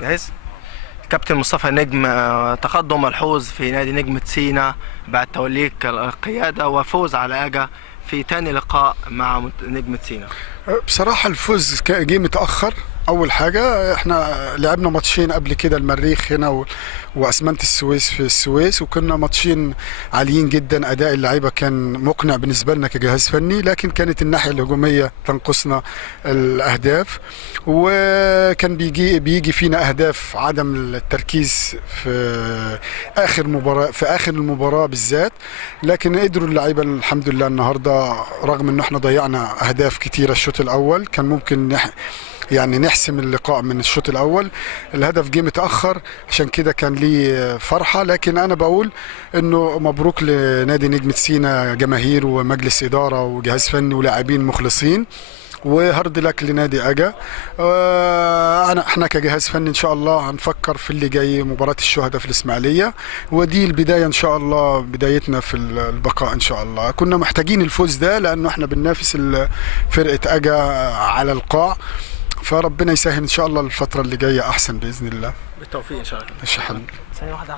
جاهز. كابتن مصطفى نجم، تقدم ملحوظ في نادي نجمة سينا بعد توليك القيادة وفوز على أجا في تاني لقاء مع نجمة سينا. بصراحة الفوز جه متأخر. أول حاجة احنا لعبنا ماتشين قبل كده، المريخ هنا وأسمنت السويس في السويس، وكنا ماتشين عاليين جدا. أداء اللعيبة كان مقنع بالنسبة لنا كجهاز فني، لكن كانت الناحية الهجومية تنقصنا الأهداف، وكان بيجي فينا أهداف عدم التركيز في آخر المباراة بالذات. لكن قدروا اللعيبة الحمد لله النهاردة، رغم ان احنا ضيعنا أهداف كتيرة الشوط الأول، كان ممكن يعني نحسم اللقاء من الشوط الاول. الهدف جه متاخر، عشان كده كان لي فرحه. لكن انا بقول انه مبروك لنادي نجمة سينا، جماهير ومجلس اداره وجهاز فني ولاعبين مخلصين، وهارد لك لنادي اجا. احنا كجهاز فني ان شاء الله هنفكر في اللي جاي، مباراه الشهداء في الاسماعيليه، ودي البدايه ان شاء الله، بدايتنا في البقاء ان شاء الله. كنا محتاجين الفوز ده لانه احنا بننافس فرقه اجا على القاع، فربنا يسهل ان شاء الله الفتره اللي جايه احسن باذن الله. بالتوفيق ان شاء الله. ماشي يا حبيبي. ثانية واحدة